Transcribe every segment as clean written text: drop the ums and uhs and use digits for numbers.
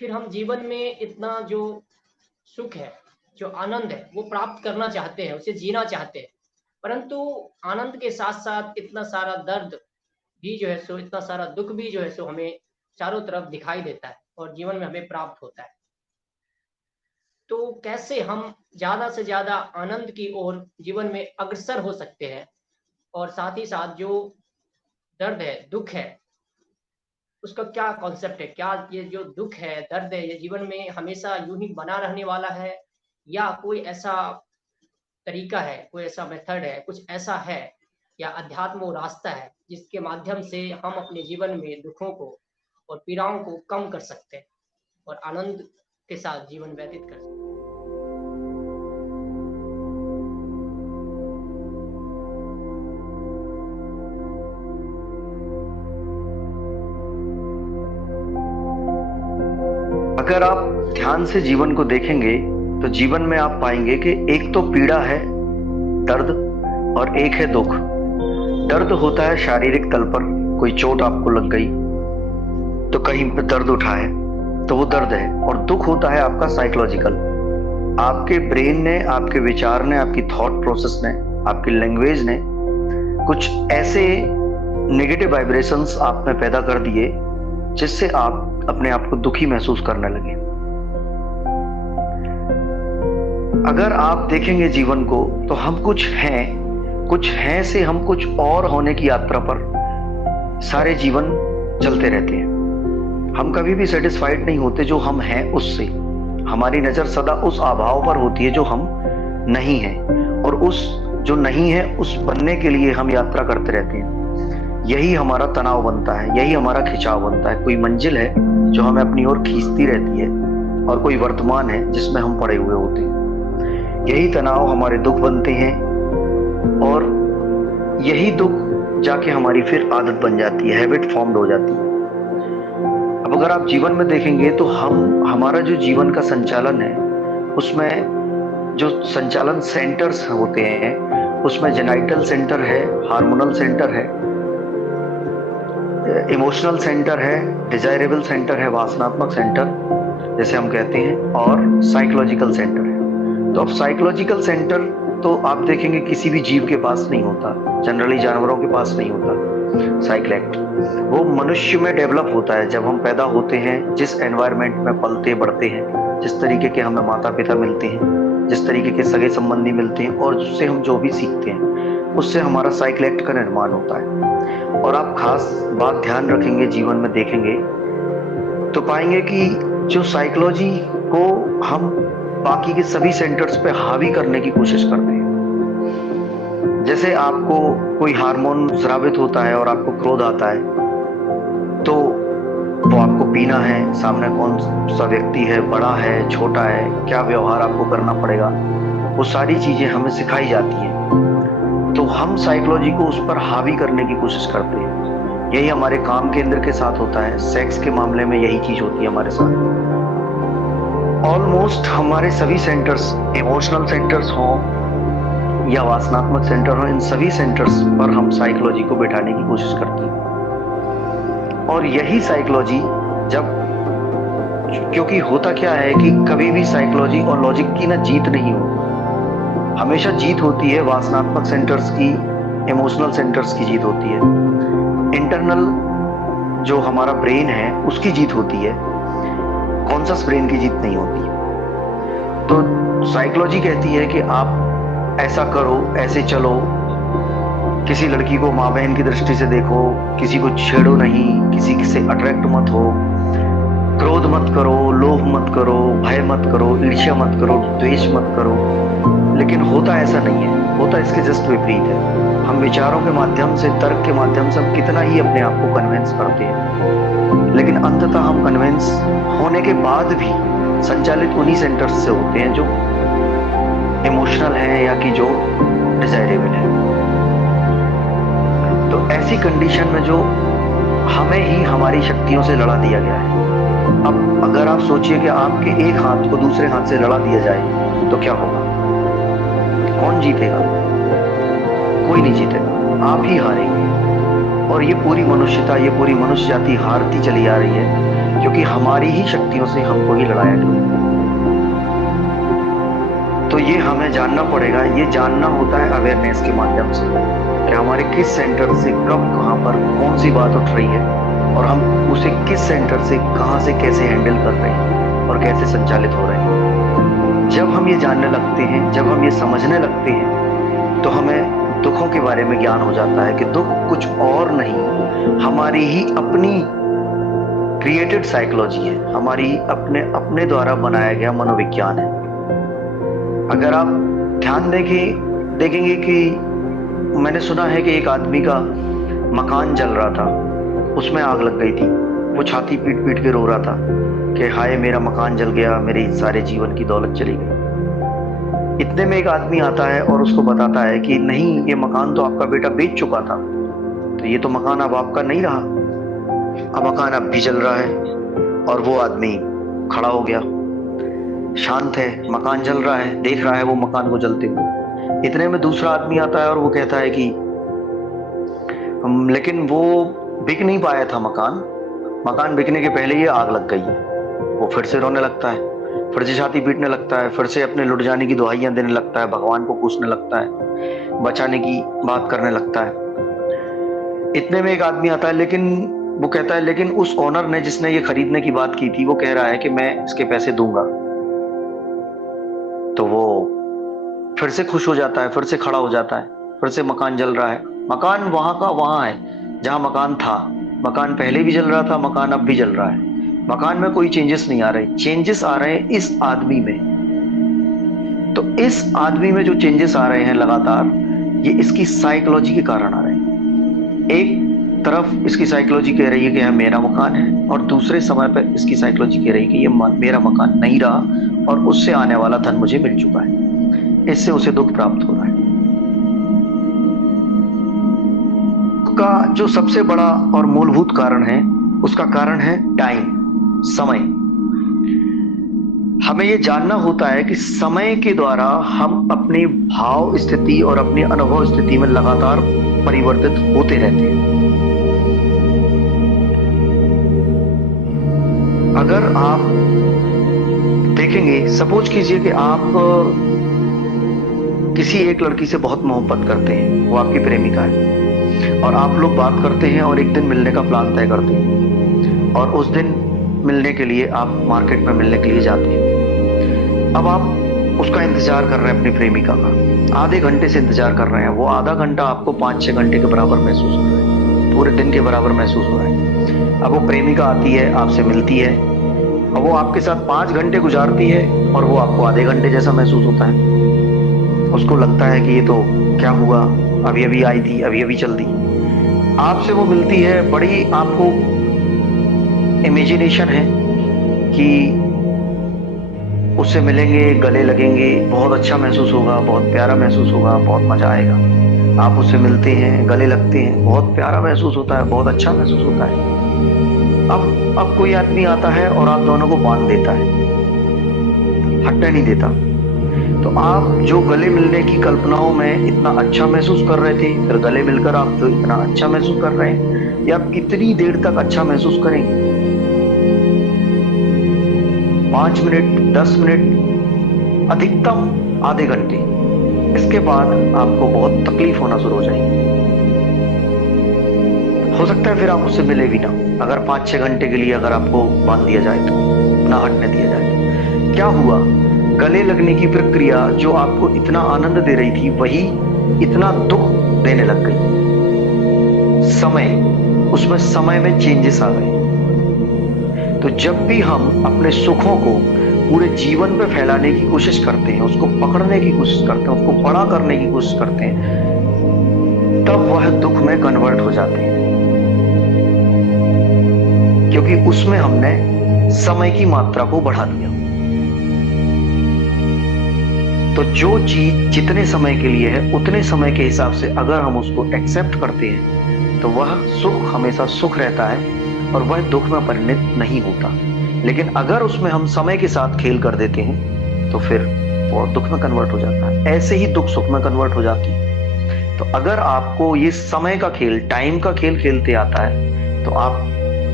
फिर हम जीवन में इतना जो सुख है, जो आनंद है, वो प्राप्त करना चाहते हैं, उसे जीना चाहते हैं। परंतु आनंद के साथ-साथ इतना सारा दर्द भी जो है सो इतना सारा दुःख भी जो है सो हमें चारों तरफ दिखाई देता है और जीवन में हमें प्राप्त होता है। तो कैसे हम ज़्यादा से ज़्यादा आनंद की ओर जीवन में अग्रसर हो सकते हैं और साथ ही साथ जो दर्द है, दुःख है, उसका क्या कॉन्सेप्ट है? क्या ये जो दुःख है, दर्द है, ये जीवन में हमेशा यूँ ही बना रहने वाला है या कोई ऐसा तरीका है, कोई ऐसा मेथड है, कुछ ऐसा है या अध्यात्म वो रास्ता है, जिसके माध्यम से हम अपने जीवन में दुखों को और पीड़ाओं को कम कर सकते हैं और आनंद के साथ जीवन व्यतीत कर सकते हैं? अगर आप ध्यान से जीवन को देखेंगे तो जीवन में आप पाएंगे कि एक तो पीड़ा है, दर्द, और एक है दुख। दर्द होता है शारीरिक तल पर, कोई चोट आपको लग गई तो कहीं पे दर्द उठा है तो वो दर्द है। और दुख होता है आपका साइकोलॉजिकल, आपके ब्रेन ने, आपके विचार ने, आपकी थॉट प्रोसेस ने, आपकी लैंग्वेज ने कुछ ऐसे नेगेटिव वाइब्रेशंस आप में पैदा कर दिए जिससे आप अपने आप को दुखी महसूस करने लगे। अगर आप देखेंगे जीवन को तो हम कुछ हैं से हम कुछ और होने की यात्रा पर सारे जीवन चलते रहते हैं। हम कभी भी सेटिस्फाइड नहीं होते जो हम हैं उससे। हमारी नजर सदा उस अभाव पर होती है जो हम नहीं हैं, और उस जो नहीं है उस बनने के लिए हम यात्रा करते रहते हैं। यही हमारा तनाव बनता है, यही हमारा खिंचाव बनता है। कोई मंजिल है जो हमें अपनी ओर खींचती रहती है और कोई वर्तमान है जिसमें हम पड़े हुए होते हैं। यही तनाव हमारे दुख बनते हैं और यही दुख जाके हमारी फिर आदत बन जाती है, हैबिट फॉर्म्ड हो जाती है। अब अगर आप जीवन में देखेंगे तो हमारा जो जीवन का संचालन है उसमें जो संचालन सेंटर्स होते हैं उसमें जेनाइटल सेंटर है, हार्मोनल सेंटर है, इमोशनल सेंटर है, डिजायरेबल सेंटर है, वासनात्मक सेंटर जैसे हम कहते हैं, और साइकोलॉजिकल सेंटर है। तो अब साइकोलॉजिकल सेंटर तो आप देखेंगे किसी भी जीव के पास नहीं होता, जनरली जानवरों के पास नहीं होता। साइक्लेक्ट वो मनुष्य में डेवलप होता है जब हम पैदा होते हैं, जिस एनवायरनमेंट में पलते बढ़ते हैं, जिस तरीके के हमें माता पिता मिलते हैं, जिस तरीके के सगे संबंधी मिलते हैं और उससे हम जो भी सीखते हैं उससे हमारा साइक्लेक्ट का निर्माण होता है। और आप खास बात ध्यान रखेंगे, जीवन में देखेंगे तो पाएंगे कि जो साइकोलॉजी को हम बाकी के सभी सेंटर्स पे हावी करने की कोशिश करते हैं। जैसे आपको कोई हार्मोन स्रावित होता है और आपको क्रोध आता है तो वो आपको पीना है, सामने कौन सा व्यक्ति है, बड़ा है, छोटा है, क्या व्यवहार आपको करना पड़ेगा, वो सारी चीजें हमें सिखाई जाती हैं। तो हम साइकोलॉजी को उस पर हावी करने की कोशिश करते हैं। यही हमारे काम केंद्र के साथ होता है, सेक्स के मामले में यही चीज होती है हमारे साथ। ऑलमोस्ट हमारे सभी सेंटर्स, इमोशनल सेंटर्स हों या वासनात्मक सेंटर हो, इन सभी सेंटर्स पर हम साइकोलॉजी को बैठाने की कोशिश करते हैं। और यही साइकोलॉजी जब, क्योंकि होता क्या है कि कभी भी साइकोलॉजी और लॉजिक की ना जीत नहीं होती, हमेशा जीत होती है वासनात्मक सेंटर्स की, इमोशनल सेंटर्स की जीत होती है, इंटरनल जो हमारा ब्रेन है उसकी जीत होती है, कॉन्शियस ब्रेन की जीत नहीं होती। तो साइकोलॉजी कहती है कि आप ऐसा करो, ऐसे चलो, किसी लड़की को माँ बहन की दृष्टि से देखो, किसी को छेड़ो नहीं, किसी से अट्रैक्ट मत हो, क्रोध मत करो, लोभ मत करो, भय मत करो, ईर्ष्या मत करो, द्वेष मत करो। लेकिन होता ऐसा नहीं है, होता इसके जस्ट विपरीत है। हम विचारों के माध्यम से, तर्क के माध्यम से हम कितना ही अपने आप को कन्विंस करते हैं, लेकिन अंततः हम कन्विंस होने के बाद भी संचालित उन्हीं सेंटर्स से होते हैं जो इमोशनल है या कि जो डिजायरेबल है। तो ऐसी कंडीशन में जो हमें ही हमारी शक्तियों से लड़ा दिया गया है। अब अगर आप सोचिए कि आपके एक हाथ को दूसरे हाथ से लड़ा दिया जाए तो क्या होगा? कौन जीतेगा? कोई नहीं जीतेगा, आप ही हारेंगे। और ये पूरी मनुष्यता, ये पूरी मनुष्य जाति हारती चली आ रही है क्योंकि हमारी ही शक्तियों से हमको ही लड़ाया गया। तो ये हमें जानना पड़ेगा। ये जानना होता है अवेयरनेस के माध्यम से कि हमारे किस सेंटर से कब कहाँ पर कौन सी बात उठ रही है और हम उसे किस सेंटर से कहाँ से कैसे हैंडल कर रहे हैं और कैसे संचालित हो रहे हैं। जब हम ये जानने लगते हैं, जब हम ये समझने लगते हैं, तो हमें दुखों के बारे में ज्ञान हो जाता है कि दुख कुछ और नहीं, हमारी ही अपनी क्रिएटेड साइकोलॉजी है, हमारी अपने द्वारा बनाया गया मनोविज्ञान है। अगर आप ध्यान देखेंगे कि मैंने सुना है कि एक आदमी का मकान जल रहा था, उसमें आग लग गई थी। वो छाती पीट पीट के रो रहा था कि हाय मेरा मकान जल गया, मेरी सारे जीवन की दौलत चली गई। इतने में एक आदमी आता है और उसको बताता है कि नहीं, ये मकान तो आपका बेटा बेच चुका था, तो ये तो मकान अब आपका नहीं रहा, अब मकान अब भी जल रहा है। और वो आदमी खड़ा हो गया, शांत है, मकान जल रहा है, देख रहा है वो मकान को जलते हुए। इतने में दूसरा आदमी आता है और वो कहता है कि लेकिन वो बिक नहीं पाया था मकान बिकने के पहले ही आग लग गई है। वो फिर से रोने लगता है, फिर से छाती पीटने लगता है, फिर से अपने लुट जाने की दुहाइयां देने लगता है, भगवान को पूछने लगता है, बचाने की बात करने लगता है। इतने में एक आदमी आता है, लेकिन वो कहता है लेकिन उस ओनर ने जिसने ये खरीदने की बात की थी, वो कह रहा है कि मैं इसके पैसे दूंगा। तो वो फिर से खुश हो जाता है, फिर से खड़ा हो जाता है, फिर से मकान जल रहा है। मकान वहां का वहां है जहां मकान था, मकान पहले भी जल रहा था, मकान अब भी जल रहा है। मकान में कोई चेंजेस नहीं आ रहे, चेंजेस आ रहे हैं इस आदमी में। तो इस आदमी में जो चेंजेस आ रहे हैं लगातार, ये इसकी साइकोलॉजी के कारण आ रहे हैं। एक तरफ इसकी साइकोलॉजी कह रही है कि यह मेरा मकान है, और दूसरे समय पर इसकी साइकोलॉजी कह रही है कि ये मेरा मकान नहीं रहा और उससे आने वाला धन मुझे मिल चुका है, इससे उसे दुख प्राप्त हो रहा है। का जो सबसे बड़ा और मूलभूत कारण है, उसका कारण है टाइम, समय। हमें यह जानना होता है कि समय के द्वारा हम अपनी भाव स्थिति और अपनी अनुभव स्थिति में लगातार परिवर्तित होते रहते हैं। अगर आप देखेंगे, सपोज कीजिए कि आप किसी एक लड़की से बहुत मोहब्बत करते हैं, वो आपकी प्रेमिका है, और आप लोग बात करते हैं और एक दिन मिलने का प्लान तय करते हैं, और उस दिन मिलने के लिए आप मार्केट में मिलने के लिए जाते हैं। अब आप उसका इंतजार कर रहे हैं, अपनी प्रेमिका का आधे घंटे से इंतजार कर रहे हैं। वो आधा घंटा आपको 5-6 घंटे के बराबर महसूस हो रहा है, पूरे दिन के बराबर महसूस हो रहा है। अब वो प्रेमिका आती है, आपसे मिलती है, और वो आपके साथ 5 घंटे गुजारती है, और वो आपको आधे घंटे जैसा महसूस होता है। उसको लगता है कि ये तो क्या हुआ, अभी अभी आई थी, अभी अभी चल दी। आपसे वो मिलती है, बड़ी आपको इमेजिनेशन है कि उससे मिलेंगे, गले लगेंगे, बहुत अच्छा महसूस होगा, बहुत प्यारा महसूस होगा, बहुत मजा आएगा। आप उससे मिलते हैं, गले लगते हैं, बहुत प्यारा महसूस होता है, बहुत अच्छा महसूस होता है। अब कोई आदमी आता है और आप दोनों को बांध देता है, हटने नहीं देता। तो आप जो गले मिलने की कल्पनाओं में इतना अच्छा महसूस कर रहे थे, फिर गले मिलकर आप जो इतना अच्छा महसूस कर रहे हैं, ये आप कितनी देर तक अच्छा महसूस करेंगे? 5 मिनट, 10 मिनट, अधिकतम आधे घंटे। इसके बाद आपको बहुत तकलीफ होना शुरू हो जाएगी। हो सकता है फिर आप उससे मिले भी ना, अगर 5-6 घंटे के लिए अगर आपको बांध दिया जाए तो, ना हटने दिया जाए तो। क्या हुआ? गले लगने की प्रक्रिया जो आपको इतना आनंद दे रही थी, वही इतना दुख देने लग गई। उसमें समय में चेंजेस आ गए। तो जब भी हम अपने सुखों को पूरे जीवन पे फैलाने की कोशिश करते हैं, उसको पकड़ने की कोशिश करते हैं, उसको बड़ा करने की कोशिश करते हैं, तब वह दुख में कन्वर्ट हो जाते हैं, क्योंकि उसमें हमने समय की मात्रा को बढ़ा दिया। तो जो चीज जितने समय के लिए है, उतने समय के हिसाब से अगर हम उसको एक्सेप्ट करते हैं, तो वह सुख हमेशा सुख रहता है और वह दुख में परिणत नहीं होता। लेकिन अगर उसमें हम समय के साथ खेल कर देते हैं, तो फिर वो दुख में कन्वर्ट हो जाता है। ऐसे ही दुख सुख में कन्वर्ट हो जाती है। तो अगर आपको ये समय का खेल, टाइम का खेल खेलते आता है, तो आप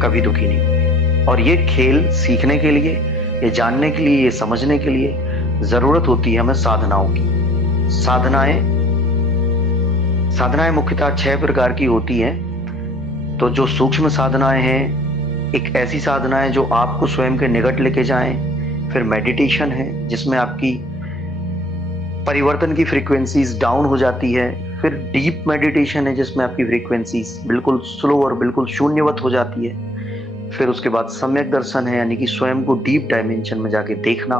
कभी दुखी नहीं होंगे। और ये खेल सीखने के लिए, ये जानने के लिए, ये समझने के लिए जरूरत होती है हमें साधनाओं की। साधनाएं मुख्यतः 6 प्रकार की होती हैं। तो जो सूक्ष्म साधनाएं हैं, एक ऐसी साधना है जो आपको स्वयं के निकट लेके जाएं। फिर मेडिटेशन है जिसमें आपकी परिवर्तन की फ्रीक्वेंसीज डाउन हो जाती है। फिर डीप मेडिटेशन है जिसमें आपकी फ्रीक्वेंसीज बिल्कुल स्लो और बिल्कुल शून्यवत हो जाती है। फिर उसके बाद सम्यक दर्शन है, यानी कि स्वयं को डीप डायमेंशन में जाके देखना।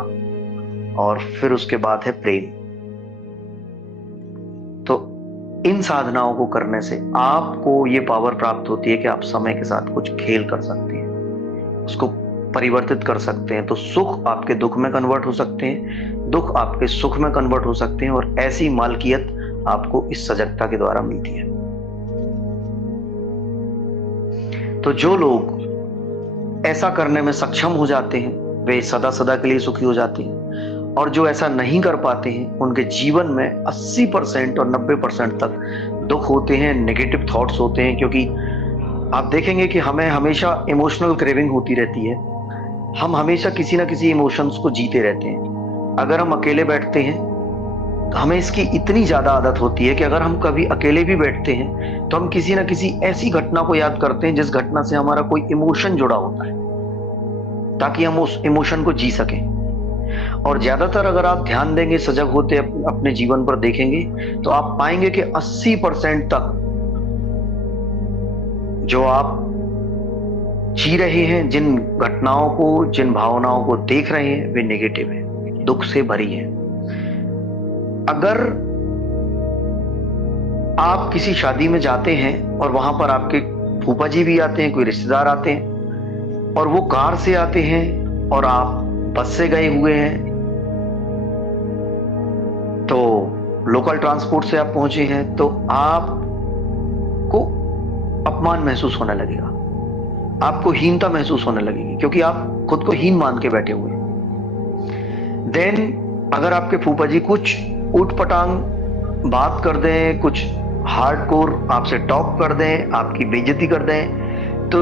और फिर उसके बाद है प्रेम। तो इन साधनाओं को करने से आपको ये पावर प्राप्त होती है कि आप समय के साथ कुछ खेल कर सकते हैं, उसको परिवर्तित कर सकते हैं। तो सुख आपके दुख में कन्वर्ट हो सकते हैं, दुख आपके सुख में कन्वर्ट हो सकते हैं, और ऐसी मालकियत आपको इस सजगता के द्वारा मिलती है। तो जो लोग ऐसा करने में सक्षम हो जाते हैं वे सदा सदा के लिए सुखी हो जाते हैं, और जो ऐसा नहीं कर पाते हैं उनके जीवन में 80% और 90% तक दुख होते हैं, नेगेटिव थॉट्स होते हैं। क्योंकि आप देखेंगे कि हमें हमेशा इमोशनल क्रेविंग होती रहती है, हम हमेशा किसी ना किसी इमोशंस को जीते रहते हैं। अगर हम अकेले बैठते हैं तो हमें इसकी इतनी ज्यादा आदत होती है कि अगर हम कभी अकेले भी बैठते हैं तो हम किसी ना किसी ऐसी घटना को याद करते हैं जिस घटना से हमारा कोई इमोशन जुड़ा होता है, ताकि हम उस इमोशन को जी सकें। और ज्यादातर अगर आप ध्यान देंगे, सजग होते अपने जीवन पर देखेंगे, तो आप पाएंगे कि 80% तक जो आप जी रहे हैं, जिन घटनाओं को, जिन भावनाओं को देख रहे हैं, वे नेगेटिव है, दुख से भरी है। अगर आप किसी शादी में जाते हैं और वहां पर आपके फूफा जी भी आते हैं, कोई रिश्तेदार आते हैं, और वो कार से आते हैं और आप बस से गए हुए हैं, तो लोकल ट्रांसपोर्ट से आप पहुंचे हैं, तो आपको अपमान महसूस होने लगेगा, आपको हीनता महसूस होने लगेगी, क्योंकि आप खुद को हीन मान के बैठे हुए हैं। देन अगर आपके फूफा जी कुछ ऊटपटांग बात कर दें, कुछ हार्डकोर आपसे टॉक कर दें, आपकी बेइज्जती कर दें, तो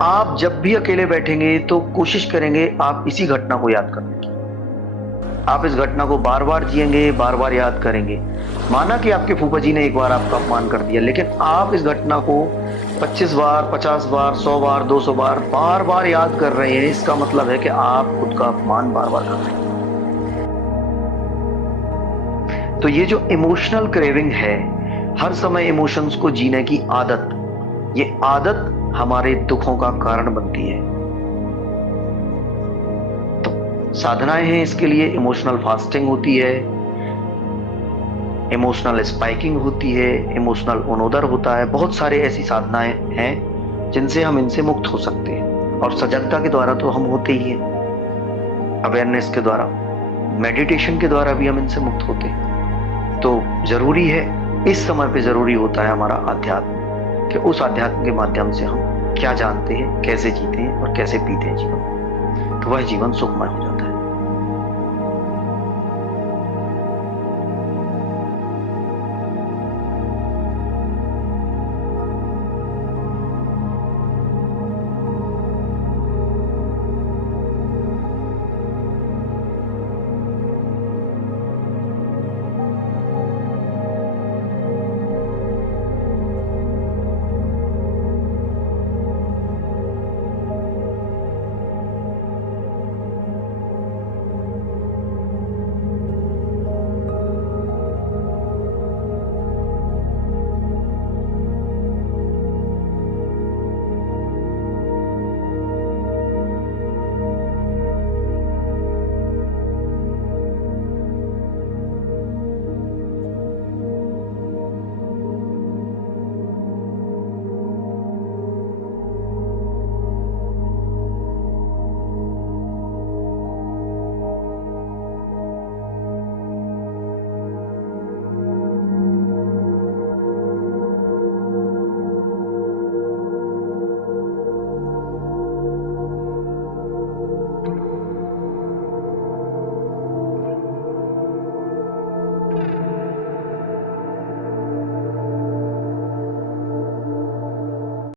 आप जब भी अकेले बैठेंगे तो कोशिश करेंगे आप इसी घटना को याद करने की। आप इस घटना को बार बार जिएंगे, बार बार याद करेंगे। माना कि आपके फूफा जी ने एक बार आपका अपमान कर दिया, लेकिन आप इस घटना को 25 बार, 50 बार, 100 बार, 200 बार, बार बार याद कर रहे हैं। इसका मतलब है कि आप खुद का अपमान बार बार कर रहे हैं। तो ये जो इमोशनल क्रेविंग है, हर समय इमोशंस को जीने की आदत, ये आदत हमारे दुखों का कारण बनती है। तो साधनाएं हैं इसके लिए, इमोशनल फास्टिंग होती है, इमोशनल स्पाइकिंग होती है, इमोशनल ओनोदर होता है। बहुत सारे ऐसी साधनाएं हैं जिनसे हम इनसे मुक्त हो सकते हैं, और सजगता के द्वारा तो हम होते ही हैं, अवेयरनेस के द्वारा, मेडिटेशन के द्वारा भी हम इनसे मुक्त होते हैं। तो जरूरी है, इस समय पे जरूरी होता है हमारा अध्यात्म, कि उस अध्यात्म के माध्यम से हम क्या जानते हैं, कैसे जीते हैं और कैसे पीते हैं जीवन, तो वह जीवन सुखमय हो जाता है।